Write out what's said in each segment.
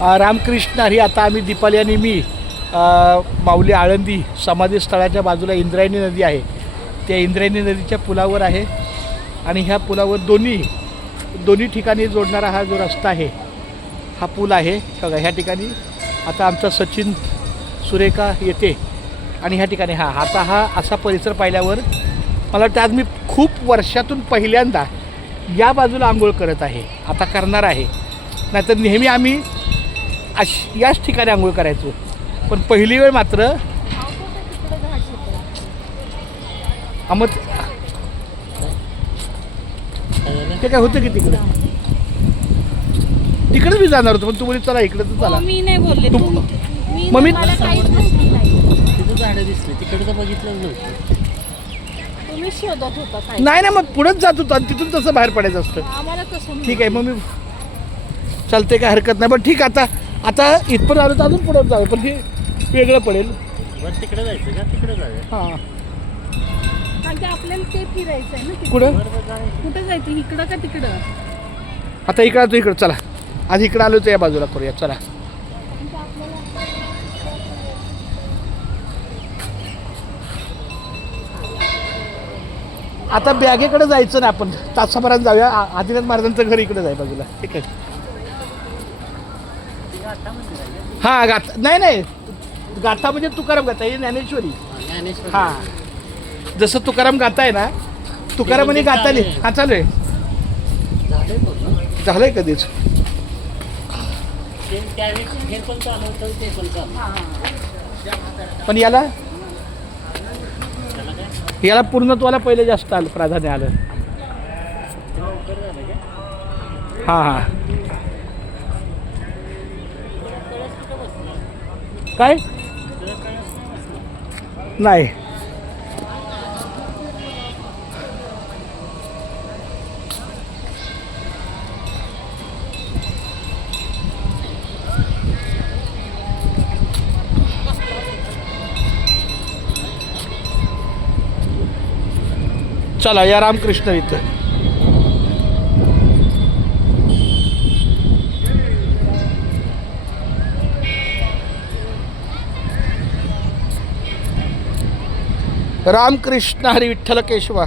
रामकृष्ण हरी. आता आम्ही दीपाली आणि मी माऊली आळंदी समाधी स्थळाच्या बाजूला इंद्रायणी नदी आहे, त्या इंद्रायणी नदीच्या पुलावर आहे. आणि ह्या पुलावर दोन्ही ठिकाणी जोडणारा हा जो रस्ता आहे, हा पूल आहे बघा. ह्या ठिकाणी आता आमचा सचिन सुरेखा येते आणि ह्या ठिकाणी आता हा असा परिसर पाहिल्यावर मला वाटतं आज मी खूप वर्षातून पहिल्यांदा या बाजूला आंघोळ करत आहे, आता करणार आहे. नाहीतर नेहमी आम्ही याच ठिकाणी आंघोळ करायचो, पण पहिली वेळ मात्र मग ते काय होतं की तिकडे मी जाणार होतो, पण तू बोलली चला इकडे तर चला. मी नाही बोलले मग मी तिथं झाडं दिसली, तिकडचं बघितलं नव्हतं. तुम्ही शोधत होता काय? नाही मग पुढेच जात होतो आणि तिथून तसं बाहेर पडायचं असतं. आम्हाला कसं ठीक आहे, मग मी चालते, काय हरकत नाही. पण ठीक, आता इथपर्यंत आलो तर अजून पुढे जाऊ, पण हे वेगळं पडेल. बरं तिकडे जायचं का? तिकडे जाऊया. हां, कारण की आपल्याला ते फिरायचं आहे ना. कुठं कुठं जायचं, इकडं का तिकडं? आता इकडं चला. आज इकडं आलो तर या बाजूला करूया चला. आता बॅगेकडे जायचं ना, आपण तासाभरात जाऊया. आदिनाथ महाराजांचं घर इकडे जाय बाजूला. ठीक आहे. हां, गाथा नाही गाथा म्हणजे तुकाराम गाथा, ही ज्ञानेश्वरी. हां, जसं तुकाराम गाथा आहे ना, तुकारामाने गाथा लिहि. हां, चालू आहे. झालंय कधीच. पण याला पूर्णत्वाला पहिले जास्त आलं, प्राधान्य आलं. हां काय नाही. चला या रामकृष्ण इथं. रामकृष्ण हरी विठ्ठल केशवा.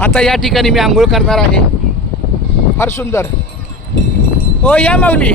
आता या ठिकाणी मी आंघोळ करणार आहे. फार सुंदर. ओ या माऊली.